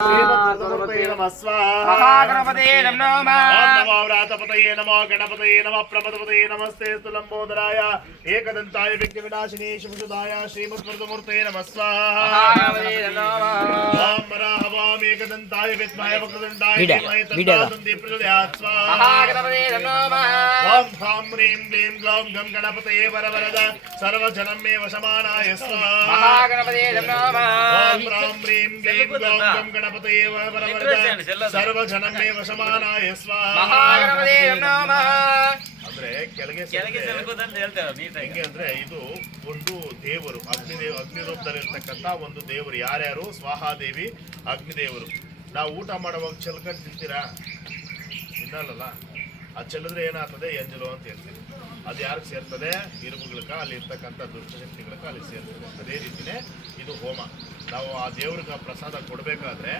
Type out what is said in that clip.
श्रीमद्गणपतये नमः स्वाहा महागणपतये नमो नमः ओम नमो व्रातपतये नमो गणपतये नमः प्रमदपतये नमस्ते स्तुलंबोदराय एकदंताय विघ्नविनाशिने शुभसुदाय श्रीमद्वरदमूर्तये नमः स्वाहा महागणपतये नमो नमः ओम वराहवाम एकदंताय विद्महे वक्रतुंडाय धीमहि तन्नो प्रचोदयात् स्वाहा महागणपतये नमो नमः ओम ह्रां ह्रीं क्लीं ग्लौं गं गणपतये वरवरद सर्वजनं मे वशमानाय स्वाहा महागणपतये नमो नमः ओम ह्रां ह्रीं क्लीं ग्लौं गं गणपतये वरवरद सर्वजनं मे वशमानाय स्वाहा महागणपतये नमो नमः ಅಂದ್ರೆ ಕೆಳಗೆ ಹೆಂಗೆ ಅಂದ್ರೆ ಇದು ಒಂದು ದೇವರು ಅಗ್ನಿ ರೂಪದಲ್ಲಿರ್ತಕ್ಕಂಥ ಒಂದು ದೇವರು ಯಾರ್ಯಾರು ಸ್ವಾಹಾದೇವಿ ಅಗ್ನಿದೇವರು ನಾವು ಊಟ ಮಾಡುವಾಗ ಚೆಲ್ಕೊಂಡು ತಿಂತೀರಾ ತಿನ್ನಲ್ಲ ಅದು ಚೆಲ್ಲಿದ್ರೆ ಏನಾಗ್ತದೆ ಎಂಜಲು ಅಂತ ಹೇಳ್ತೀವಿ ಅದು ಯಾರಿಗೆ ಸೇರ್ತದೆ ಇರುಬುಗಳಕ ಅಲ್ಲಿ ಇರ್ತಕ್ಕಂಥ ದುಷ್ಟಶಕ್ತಿಗಳಕ ಅಲ್ಲಿ ಸೇರ್ತದೆ ಅದೇ ರೀತಿನೇ ಇದು ಹೋಮ ನಾವು ಆ ದೇವ್ರಿಗೆ ಪ್ರಸಾದ ಕೊಡಬೇಕಾದ್ರೆ